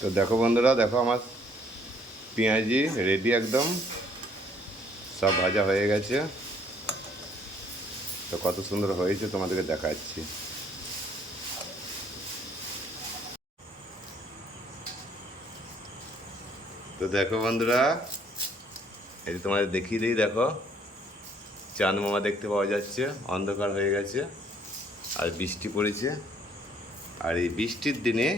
তো দেখো বন্ধুরা, দেখো আমার পেঁয়াজি রেডি একদম। সব ভাজা হয়ে গেছে। তো কত সুন্দর হয়েছে, তোমাদেরকে দেখাচ্ছি। তো দেখো বন্ধুরা, এই যে তোমাদের দেখিয়ে দিই, দেখো। চাঁদ মামা দেখতে পাওয়া যাচ্ছে, অন্ধকার হয়ে গেছে, আর বৃষ্টি পড়েছে। আর এই বৃষ্টির দিনে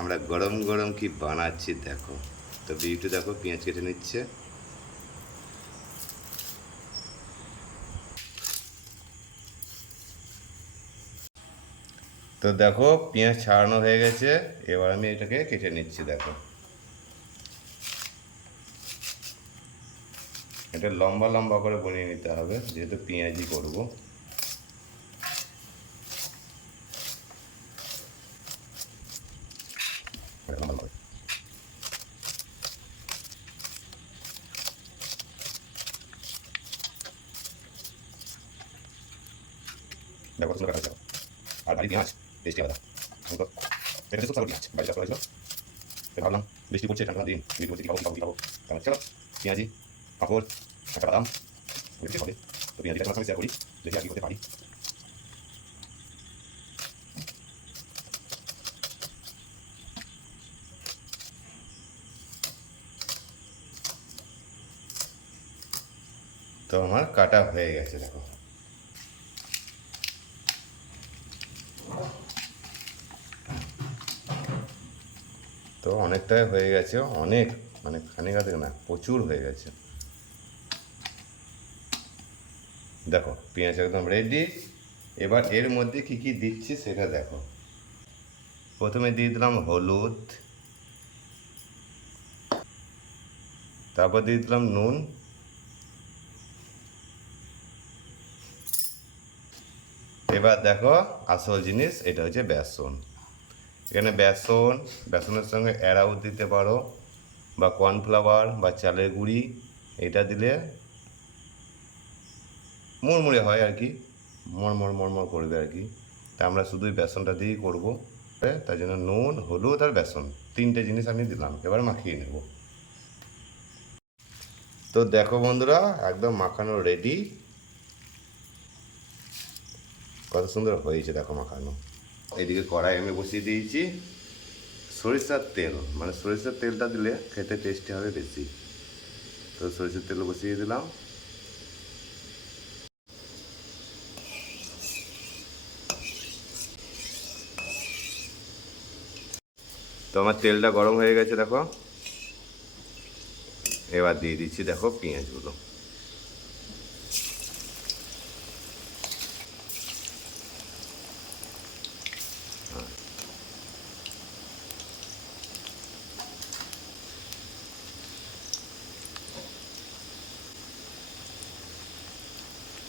আমরা গরম গরম কি বানাচ্ছি দেখো। তো বিউটি দেখো পেঁয়াজ কেটে নিচ্ছে। তো দেখো পেঁয়াজ ছাড়ানো হয়ে গেছে, এবার আমি এটাকে কেটে নিচ্ছি দেখো। এটা লম্বা লম্বা করে বনিয়ে নিতে হবে, যেহেতু পেঁয়াজি করব। লম্বা দেখো কত সুন্দর কাটা আর বাড়ি পেঁয়াজ টেস্টি আলাদা আমি তো এটা তো সাগর পেঁয়াজ বাড়ি চাষ করা হয়েছিল তো ভাবলাম বৃষ্টি পড়ছে ঠান্ডা দিন বৃষ্টি পড়ছে কি খাব খাব কারণ চলো পেঁয়াজি পাঁপড় একটা বাদাম হবে তো পেঁয়াজিটা তোমার সঙ্গে শেয়ার করি দেখি আর কি করতে পারি তো আমার কাটা হয়ে গেছে, দেখো। তো অনেকটাই হয়ে গেছে, অনেক মানে খানিক আধেক না, প্রচুর হয়ে গেছে। দেখো, পেঁয়াজ একদম রেডি এবার এর মধ্যে কি কি দিচ্ছি সেটা দেখো। প্রথমে দিয়ে দিলাম হলুদ। তারপর দিয়ে দিলাম নুন। এবার দেখো আসল জিনিস, এটা হচ্ছে বেসন। এখানে বেসন, বেসনের সঙ্গে এড়াও দিতে পারো, বা কর্নফ্লাওয়ার, বা চালের গুঁড়ি, এটা দিলে মুড়মুড়ে হয় আর কি মরমর মরমর করবে আর কি। তা আমরা শুধুই বেসনটা দিয়েই করব। তার জন্য নুন, হলুদ আর বেসন, তিনটে জিনিস আমি দিলাম, এবার মাখিয়ে নেব। তো দেখো বন্ধুরা, একদম মাখানো রেডি কত সুন্দর হয়েছে দেখো মাখানো। এইদিকে কড়াই আমি বসিয়ে দিয়েছি সরিষার তেল। মানে সরিষার তেলটা দিলে খেতে টেস্টি হবে বেশি। তো সরিষার তেল বসিয়ে দিলাম। তো আমার তেলটা গরম হয়ে গেছে, দেখো। এবার দিয়ে দিচ্ছি, দেখো, পেঁয়াজগুলো।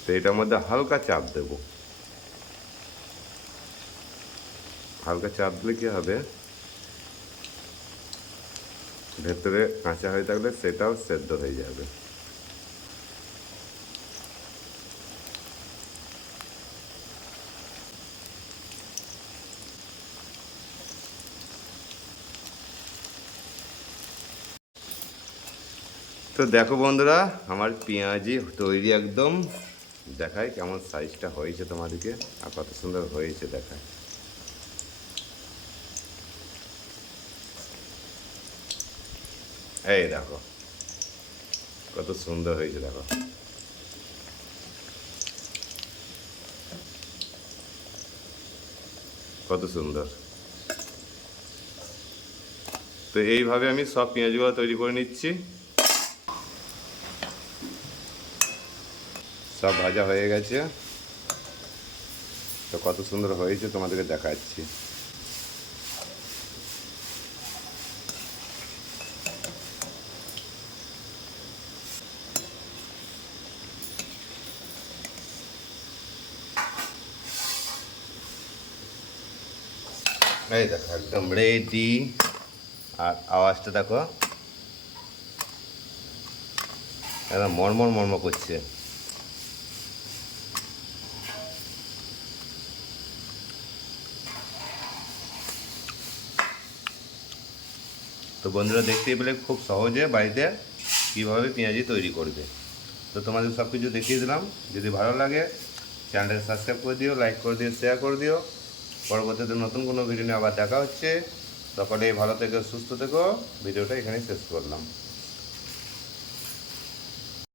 তো এটার মধ্যে হালকা চাপ দেব। হালকা চাপ দিলে কি হবে? ভেতরে কাঁচা হয়ে থাকলে সেটাও সেদ্ধ হয়ে যাবে। তো দেখো বন্ধুরা, আমার পেঁয়াজি তৈরি একদম দেখায় কেমন সাইজটা হয়েছে তোমাদেরকে আর কত সুন্দর হয়েছে দেখায় এই দেখো, কত সুন্দর হয়েছে দেখো। কত সুন্দর। তো এইভাবে আমি সব পেঁয়াজগুলো তৈরি করে নিচ্ছি। সব ভাজা হয়ে গেছে। তো কত সুন্দর হয়েছে তোমাদেরকে দেখাচ্ছি। এই দেখো, একদম রেডি আর আওয়াজটা দেখো। একদম মরমর মরমর করছে। তো বন্ধুরা দেখতেই পেলে খুব সহজে বাড়িতে কীভাবে পেঁয়াজি তৈরি করবে। তো তোমাদের সব কিছু দেখিয়ে দিলাম। যদি ভালো লাগে, চ্যানেলটাকে সাবস্ক্রাইব করে দিও, লাইক করে দিও শেয়ার করে দিও। পরবর্তীতে নতুন কোনো ভিডিও নিয়ে আবার দেখা হচ্ছে। সকলে ভালো থেকে, সুস্থ থেকো। ভিডিওটা এখানে শেষ করলাম।